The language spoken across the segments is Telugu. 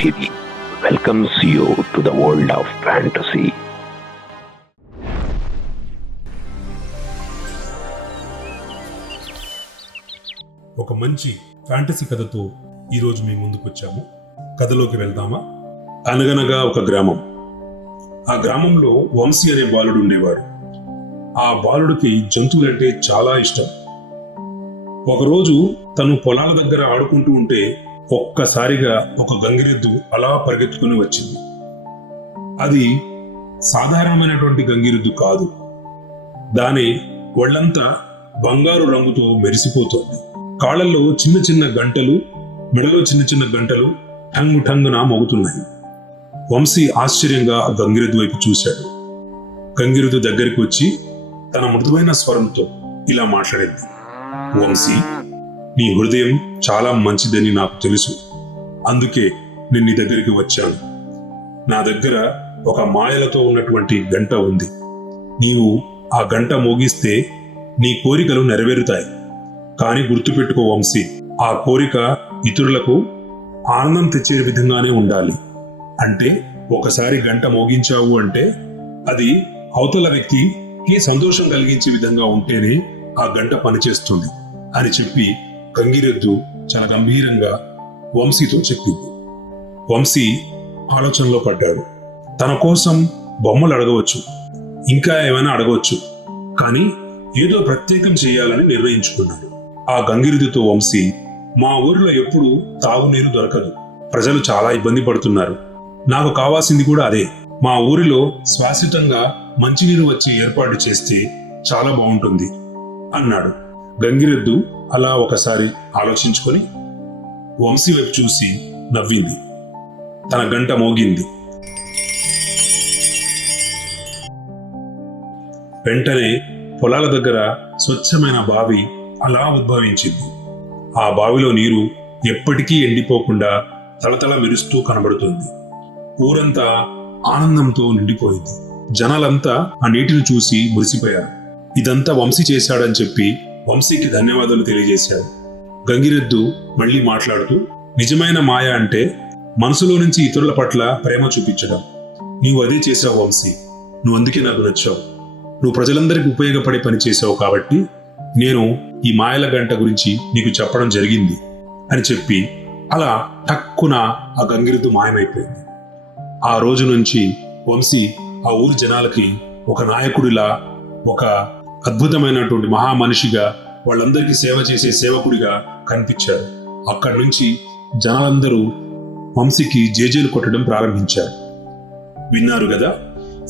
TV welcomes you to the world of fantasy. ఒక మంచి ఫ్యాంటసీ కథతో ఈరోజు మీ ముందుకు వచ్చాము. కథలోకి వెళ్దామా? అనగనగా ఒక గ్రామం. ఆ గ్రామంలో వంశీ అనే బాలుడు ఉండేవాడు. ఆ బాలుడికి జంతువులంటే చాలా ఇష్టం. ఒకరోజు తను పొలాల దగ్గర ఆడుకుంటూ ఉంటే ఒక్కసారిగా ఒక గంగిరెద్దు అలా పరిగెత్తుకుని వచ్చింది. అది సాధారణమైనటువంటి గంగిరెద్దు కాదు. దాని ఒళ్ళంతా బంగారు రంగుతో మెరిసిపోతోంది. కాళ్ళల్లో చిన్న చిన్న గంటలు, మెడలో చిన్న చిన్న గంటలు టంగు టంగున మోగుతున్నాయి. వంశీ ఆశ్చర్యంగా ఆ గంగిరెద్దు వైపు చూశాడు. గంగిరెద్దు దగ్గరికి వచ్చి తన మృదువైన స్వరంతో ఇలా మాట్లాడింది. వంశీ, నీ హృదయం చాలా మంచిదని నాకు తెలుసు. అందుకే నేను నీ దగ్గరికి వచ్చాను. నా దగ్గర ఒక మాయలతో ఉన్నటువంటి గంట ఉంది. నీవు ఆ గంట మోగిస్తే నీ కోరికలు నెరవేరుతాయి. కానీ గుర్తుపెట్టుకో వంశీ, ఆ కోరిక ఇతరులకు ఆనందం తెచ్చే విధంగానే ఉండాలి. అంటే ఒకసారి గంట మోగించావు అంటే అది అవతల వ్యక్తికి సంతోషం కలిగించే విధంగా ఉంటేనే ఆ గంట పనిచేస్తుంది అని చెప్పి గంగిరెద్దు చాలా గంభీరంగా వంశీతో చెప్పింది. వంశీ ఆలోచనలో పడ్డాడు. తన కోసం బొమ్మలు అడగవచ్చు, ఇంకా ఏమైనా అడగవచ్చు, కానీ ఏదో ప్రత్యేకం చేయాలని నిర్ణయించుకున్నాడు. ఆ గంగిరెద్దుతో వంశీ, మా ఊరిలో ఎప్పుడు తాగునీరు దొరకదు. ప్రజలు చాలా ఇబ్బంది పడుతున్నారు. నాకు కావాల్సింది కూడా అదే. మా ఊరిలో శాశ్వతంగా మంచినీరు వచ్చి ఏర్పాటు చేస్తే చాలా బాగుంటుంది అన్నాడు. గంగిరెద్దు అలా ఒకసారి ఆలోచించుకొని వంశీ వైపు చూసి నవ్వింది. తన గంట మోగింది. వెంటనే పొలాల దగ్గర స్వచ్ఛమైన బావి అలా ఉద్భవించింది. ఆ బావిలో నీరు ఎప్పటికీ ఎండిపోకుండా తలతల మెరుస్తూ కనబడుతుంది. ఊరంతా ఆనందంతో నిండిపోయింది. జనాలంతా ఆ నీటిని చూసి మురిసిపోయారు. ఇదంతా వంశీ చేశాడని చెప్పి వంశీకి ధన్యవాదాలు తెలియజేశాడు. గంగిరెద్దు మళ్ళీ మాట్లాడుతూ, నిజమైన మాయ అంటే మనసులో నుంచి ఇతరుల పట్ల ప్రేమ చూపించడం. నీవు అదే చేశావు వంశీ. నువ్వు అందుకే నాకు నచ్చావు. నువ్వు ప్రజలందరికీ ఉపయోగపడే పని చేశావు కాబట్టి నేను ఈ మాయల గంట గురించి నీకు చెప్పడం జరిగింది అని చెప్పి అలా టక్కున ఆ గంగిరెద్దు మాయమైపోయింది. ఆ రోజు నుంచి వంశీ ఆ ఊరి జనాలకి ఒక నాయకుడిలా, ఒక అద్భుతమైనటువంటి మహామనిషిగా, వాళ్ళందరికీ సేవ చేసే సేవకుడిగా కనిపించారు. అక్కడి నుంచి జనాలందరూ వంశీకి జేజేలు కొట్టడం ప్రారంభించారు. విన్నారు కదా?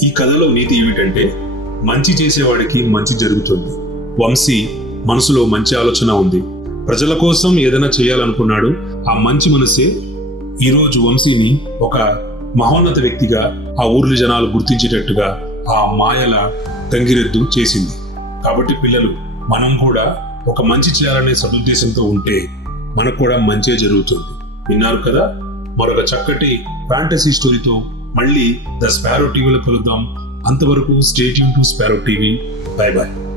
ఈ కథలో నీతి ఏమిటంటే మంచి చేసేవాడికి మంచి జరుగుతుంది. వంశీ మనసులో మంచి ఆలోచన ఉంది. ప్రజల కోసం ఏదైనా చేయాలనుకున్నాడు. ఆ మంచి మనసే ఈరోజు వంశీని ఒక మహోన్నత వ్యక్తిగా ఆ ఊర్ల జనాలు గుర్తించేటట్టుగా ఆ మాయల గంగిరెద్దు చేసింది. కాబట్టి పిల్లలు, మనం కూడా ఒక మంచి చేయాలనే సదుద్దేశంతో ఉంటే మనకు కూడా మంచే జరుగుతుంది. విన్నారు కదా? మరొక చక్కటి ఫ్యాంటసీ స్టోరీతో మళ్ళీ ద స్పారో టీవీలో కలుద్దాం. అంతవరకు stay tune to Sparrow TV. Bye bye.